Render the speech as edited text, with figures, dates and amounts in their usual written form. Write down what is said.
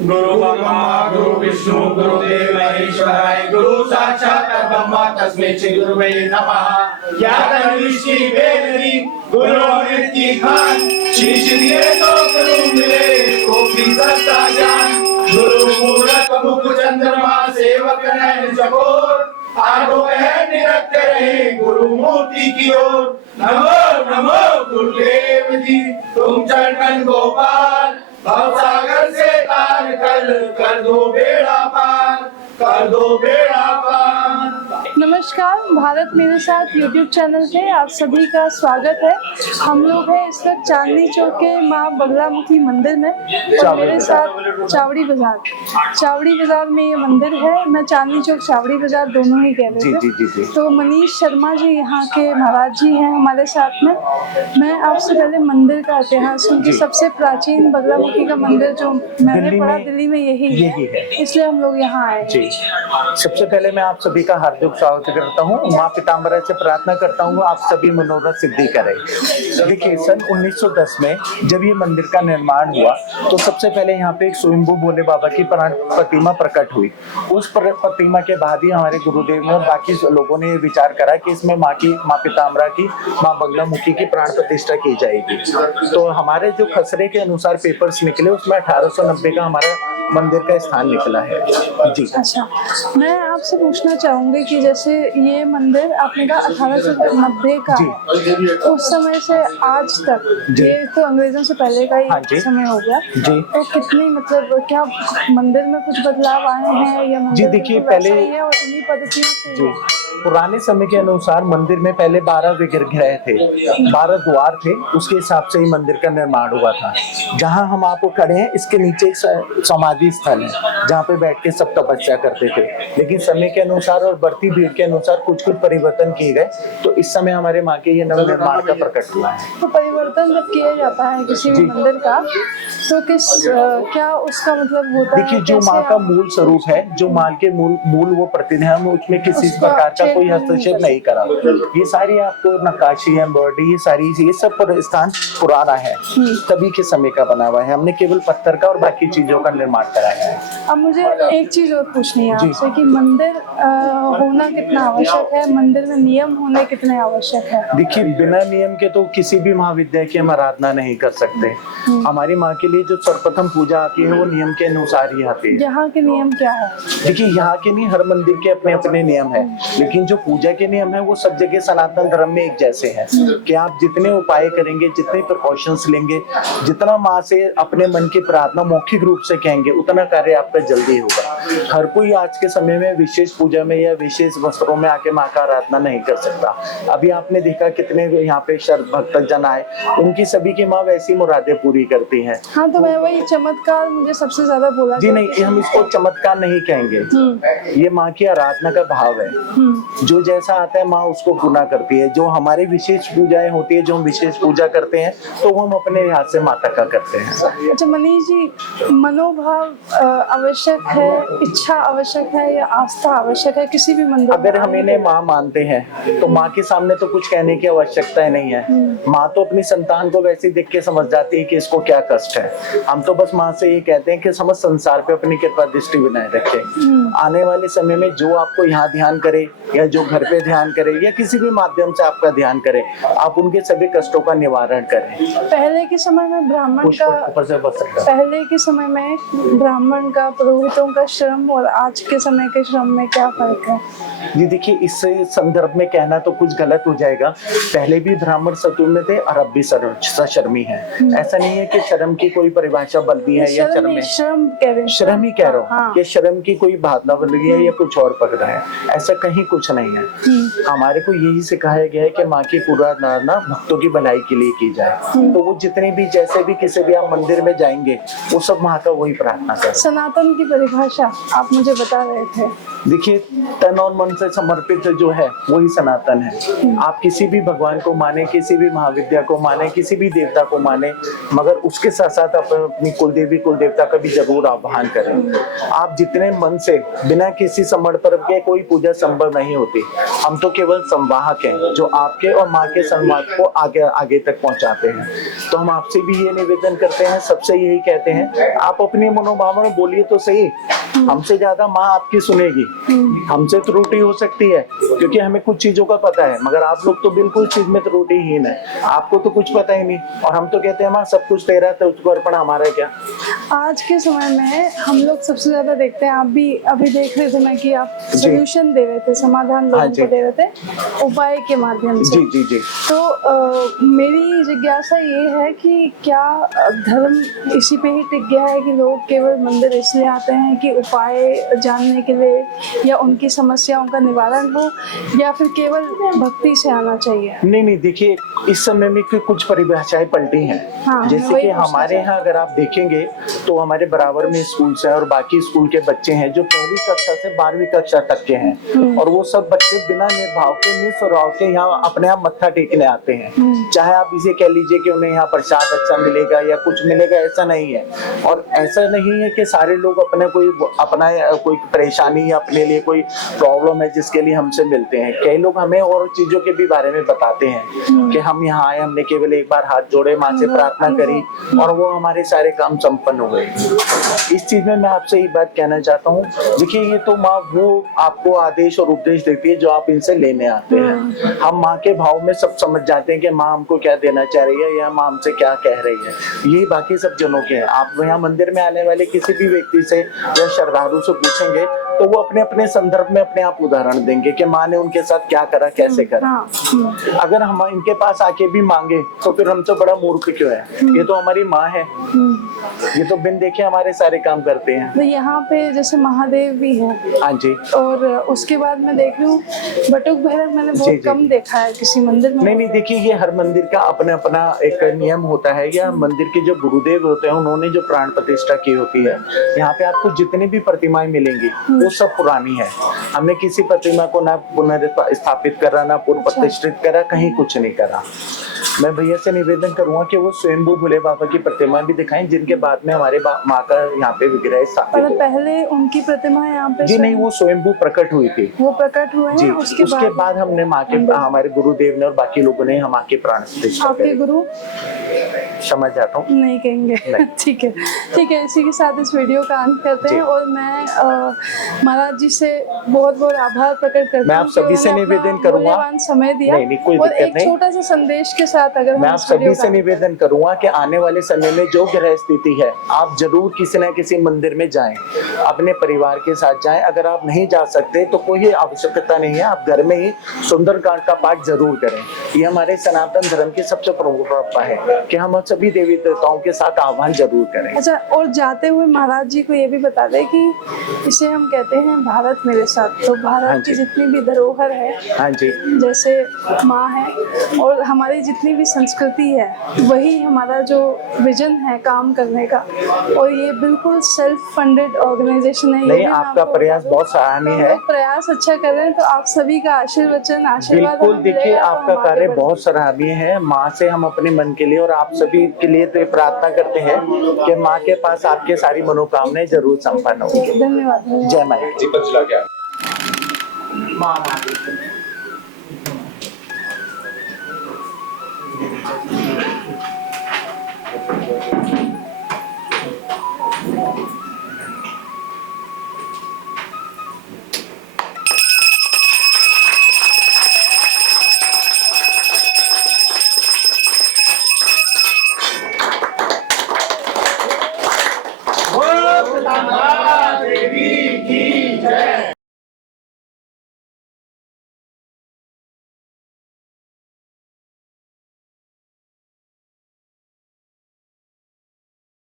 गुरु ब्रह्मा गुरु विष्णु गुरुदेव महेश्वराय गुरु साक्षात् ब्रह्मा तस्मै श्री गुरुवे नमः। ज्ञातनिष्ठि वेदनी गुरु नित्य खान शीश दिए तो गुरु मिले को भी सत्ता ज्ञान। गुरु मूरत मुख चंद्रमा सेवक नयन चकोर आगो है निरंतर रहे गुरु मूर्ति की ओर। नमो नमो गुरुदेव जी तुम चरणन गोपाल भवसागर से तार कर दो बेड़ा पार कर दो बेड़ा पार। नमस्कार, भारत मेरे साथ यूट्यूब चैनल पे आप सभी का स्वागत है। हम लोग हैं इस वक्त चांदनी चौक के माँ बगलामुखी मंदिर में और मेरे साथ चावड़ी बाजार में ये मंदिर है। मैं चांदनी चौक चावड़ी बाजार दोनों ही कह रहे थे। तो मनीष शर्मा जी यहाँ के महाराज जी हैं हमारे साथ में। मैं आपसे पहले मंदिर का इतिहास क्योंकि सबसे प्राचीन बगलामुखी का मंदिर जो मैंने पढ़ा दिल्ली में यही है, इसलिए हम लोग यहाँ आए। सबसे पहले मैं आप सभी का हार्दिक स्वागत करता हूँ। माँ पीताम्बरा से प्रार्थना करता हूँ आप सभी मनोरथ सिद्धि करें। देखिए सन 1910 में जब ये मंदिर का निर्माण हुआ तो सबसे पहले यहाँ पे एक स्वयंभू भोले बाबा की प्रतिमा प्रकट हुई। उस प्रतिमा के बाद ही हमारे गुरुदेव ने और बाकी लोगों ने विचार करा कि इसमें माँ पीताम्बरा की माँ बगलामुखी की प्राण प्रतिष्ठा की जाएगी। तो हमारे जो खसरे के अनुसार पेपर्स निकले उसमें 1890 का हमारा मंदिर का स्थान निकला है जी। अच्छा, मैं आपसे पूछना चाहूंगी कि जैसे ये मंदिर आपने कहा 1890 का है, उस समय से आज तक ये तो अंग्रेजों से पहले का ही समय हो गया जी। तो कितनी मतलब क्या मंदिर में कुछ बदलाव आए हैं या मंदिर जी? देखिए पहले है और उन्हीं पद्धतियों से पुराने समय के अनुसार मंदिर में पहले 12 विग्रह थे, 12 द्वार थे, उसके हिसाब से ही मंदिर का निर्माण हुआ था। जहां हम आपको खड़े हैं इसके नीचे एक समाधि स्थल है जहां पे बैठ के सब तपस्या करते थे। लेकिन समय के अनुसार और बढ़ती भीड़ के अनुसार कुछ परिवर्तन किए गए तो इस समय हमारे माँ के ये नव निर्माण का प्रकट हुआ है। तो परिवर्तन जब किया जाता है किसी भी मंदिर का तो क्या उसका मतलब होता है? देखिए जो माँ का मूल स्वरूप है, जो माँ के मूल वो प्रतिमा है, उसमें किसी प्रकार का कोई हस्तक्षेप नहीं करा। ये सारी आपको नक्काशी एम्ब्रॉयडरी ये सब स्थान पुराना है, तभी के समय का बना हुआ है। हमने केवल पत्थर का और बाकी चीजों का निर्माण कराया है। अब मुझे एक चीज और पूछनी है आपसे कि मंदिर होना कितना आवश्यक है, मंदिर में नियम होने कितने आवश्यक है? देखिए बिना नियम के तो किसी भी महाविद्या की हम आराधना नहीं कर सकते। हमारी माँ के लिए जो सर्वप्रथम पूजा आती है वो नियम के अनुसार ही आती है। यहाँ के नियम क्या है? देखिए यहाँ के नहीं, हर मंदिर के अपने अपने नियम है, लेकिन जो पूजा के नियम है वो सब जगह सनातन धर्म में एक जैसे हैं कि आप जितने उपाय करेंगे, जितने प्रिकॉशंस लेंगे, जितना माँ से अपने मन की प्रार्थना मौखिक रूप से कहेंगे, उतना कार्य आपका जल्दी होगा। हर कोई आज के समय में विशेष पूजा में या विशेष वस्त्रों में आके माँ का आराधना नहीं कर सकता। अभी आपने देखा कितने यहाँ पे भक्त जन आए, उनकी सभी की माँ वैसी मुरादें पूरी करती हैं। हाँ, तो मैं वही चमत्कार मुझे सबसे ज्यादा बोला जी नहीं, हम इसको चमत्कार नहीं कहेंगे, ये माँ की आराधना का भाव है। जो जैसा आता है माँ उसको पूर्ण करती है। जो हमारे विशेष पूजाएं होती है, जो हम विशेष पूजा करते हैं तो हम अपने हाथ से माता का करते हैं। अच्छा मनीष जी, मनोभाव आवश्यक है, इच्छा आवश्यक है या आस्था आवश्यक है किसी भी मंदिर? अगर हम इन्हें माँ मानते हैं तो माँ के सामने तो कुछ कहने की आवश्यकता नहीं है। माँ तो अपनी संतान को वैसे देख के समझ जाती है कि इसको क्या कष्ट है। हम तो बस माँ से ये कहते हैं कि समस्त संसार पे अपनी कृपा दृष्टि बनाए रखे। आने वाले समय में जो आपको यहाँ ध्यान करे या जो घर पे ध्यान करे या किसी भी माध्यम से आपका ध्यान करे, आप उनके सभी कष्टों का निवारण करें। पहले के समय में ब्राह्मण का पुरोहितों का श्रम और आज के समय के श्रम में क्या फर्क है? जी देखिए, इस संदर्भ में कहना तो कुछ गलत हो जाएगा। पहले भी ब्राह्मण सतुल्य थे और अब भी सशर्मी है। ऐसा नहीं है कि शर्म की कोई परिभाषा बदली है या श्रम ही कह रहा हूँ कि शर्म की कोई भावना बदल गई है या कुछ और पक रहा है, ऐसा कहीं कुछ नहीं है। हमारे को यही सिखाया गया है कि माँ की पूरा आराधना भक्तों की भलाई के लिए की जाए। तो वो जितने भी जैसे भी किसी भी आप मंदिर में जाएंगे वो सब माँ का वही प्रार्थना करें। सनातन की परिभाषा आप मुझे बता रहे थे। देखिए तन और मन से समर्पित जो है वही सनातन है। आप किसी भी भगवान को माने, किसी भी महाविद्या को माने, किसी भी देवता को माने, मगर उसके साथ साथ आप अपनी कुलदेवी कुल देवता का भी जरूर आह्वान करें। आप जितने मन से बिना किसी समर्पण के कोई पूजा संभव नहीं नहीं होती। हम तो केवल संवाहक हैं जो आपके और माँ के संवाद को आगे आगे तक पहुंचाते हैं। तो हम आपसे भी ये निवेदन करते हैं, सबसे यही कहते हैं, आप अपनी मनोभावना बोलिए तो सही, हमसे ज्यादा माँ आपकी सुनेगी। हमसे त्रुटि हो सकती है क्योंकि हमें कुछ चीजों का पता है, मगर आप लोग तो बिल्कुल चीज में त्रुटिहीन है, आपको तो कुछ पता ही नहीं। और हम तो कहते हैं माँ सब कुछ तेरा, तो उसको अर्पण हमारा क्या। आज के समय में हम लोग सबसे ज्यादा देखते हैं, आप भी अभी देख रहे थे मैं कि आप सोल्यूशन दे रहे थे, समाधान लोगों को दे रहे थे उपाय के माध्यम से। जी जी जी। तो मेरी जिज्ञासा ये है कि क्या धर्म इसी पे ही टिक गया है कि लोग केवल मंदिर इसलिए आते हैं कि उपाय जानने के लिए या उनकी समस्याओं का निवारण हो, या फिर केवल भक्ति से आना चाहिए? नहीं नहीं, देखिए इस समय में कुछ परिभाषाएं पलटी हैं। हाँ, जैसे कि हमारे यहाँ अगर आप देखेंगे तो हमारे बराबर में स्कूल है और बाकी स्कूल के बच्चे हैं जो पहली कक्षा से 12वीं कक्षा तक के हैं, और वो सब बच्चे बिना निर्भाव के निस्वराव के यहाँ अपने आप मत्था टेकने आते हैं। चाहे आप इसे कह लीजिए कि उन्हें यहाँ प्रसाद अच्छा मिलेगा या कुछ मिलेगा, ऐसा नहीं है। और ऐसा नहीं है कि सारे लोग अपना कोई परेशानी या अपने लिए कोई प्रॉब्लम है जिसके लिए हमसे मिलते हैं। कई लोग हमें और चीजों के भी बारे में बताते हैं कि हम यहाँ आए, हमने केवल एक बार हाथ जोड़े, माँ से प्रार्थना करी और वो हमारे सारे काम संपन्न हुए। इस चीज में मैं आपसे ये बात कहना चाहता हूँ, देखिए ये तो माँ वो आपको आदेश और उपदेश देती है जो आप इनसे लेने आते हैं। हम माँ के भाव में सब समझ जाते हैं कि माँ हमको क्या देना चाह रही है या माँ हमसे क्या कह रही है। यही बाकी सब जनों के हैं। आप यहाँ मंदिर में आने वाले किसी भी व्यक्ति से या श्रद्धालु से पूछेंगे तो वो अपने अपने संदर्भ में अपने आप उदाहरण देंगे कि माँ ने उनके साथ क्या करा, कैसे करा। अगर हम इनके पास आके भी मांगे तो फिर हम तो बड़ा मूर्ख क्यों है, ये तो हमारी माँ है, ये तो बिन देखे हमारे सारे काम करते हैं। तो यहाँ पे जैसे महादेव भी है। हाँ जी। और उसके बाद मैं देख रही हूँ बटुक भैरव मैंने बहुत कम देखा है किसी मंदिर में। नहीं, देखिए ये हर मंदिर का अपना अपना एक नियम होता है, या मंदिर के जो गुरुदेव होते हैं उन्होंने जो प्राण प्रतिष्ठा की होती है। यहाँ पे आपको जितनी भी प्रतिमाएं मिलेंगी वो सब पुरानी है। हमने किसी प्रतिमा को ना पुनर्स्थापित करा, ना पुनर्प्रतिष्ठित करा, कहीं कुछ नहीं करा। मैं भैया से निवेदन करूंगा कि वो स्वयंभू भोले बाबा की प्रतिमा भी दिखाएं, जिनके बाद में हमारे माँ का यहाँ पे विग्रह स्थापित है। पहले उनकी प्रतिमा यहाँ पे जी नहीं, वो स्वयंभू प्रकट हुई थी। वो प्रकट हुए हैं, उसके बाद हमने माँ के, हमारे गुरुदेव ने और बाकी लोगों ने माँ के प्राण प्रतिष्ठा करी। आपके गुरु समझ जाता हूँ, नहीं कहेंगे। ठीक है, ठीक है। इसी के साथ इस वीडियो का अंत करते हैं और मैं महाराज जी से बहुत बहुत आभार प्रकट करती हूँ। मैं आप सभी से निवेदन करूंगा, समय दिया और एक छोटा सा संदेश के साथ अगर मैं आप सभी से निवेदन करूंगा कि आने वाले समय में जो ग्रह स्थिति है, आप जरूर किसी न किसी मंदिर में जाएं, अपने परिवार के साथ जाएं। अगर आप नहीं जा सकते तो कोई आवश्यकता नहीं है, आप घर में ही सुंदरकांड का पाठ जरूर करें। ये हमारे सनातन धर्म की सबसे प्रमुख परंपरा है कि हम सभी देवी देवताओं के साथ आह्वान जरूर करें। अच्छा, और जाते हुए महाराज जी को ये भी बता दें कि इसे हम कहते हैं भारत मेरे साथ। तो भारत की जितनी भी धरोहर है, हाँ जी, जैसे माँ है और हमारी जितनी भी संस्कृति है, वही हमारा जो विजन है काम करने का। और ये बिल्कुल सेल्फ फंडेड ऑर्गेनाइजेशन है। नहीं, आपका प्रयास बहुत सराहनीय है। प्रयास अच्छा कर रहे हैं, तो आप सभी का आशीर्वाद बिल्कुल। देखिए आपका कार्य बहुत सराहनीय है। माँ से हम अपने मन के लिए और आप सभी के लिए तो प्रार्थना करते हैं कि माँ के पास आपके सारी मनोकामनाएं जरूर संपन्न होंगी। धन्यवाद। जय माता। माँ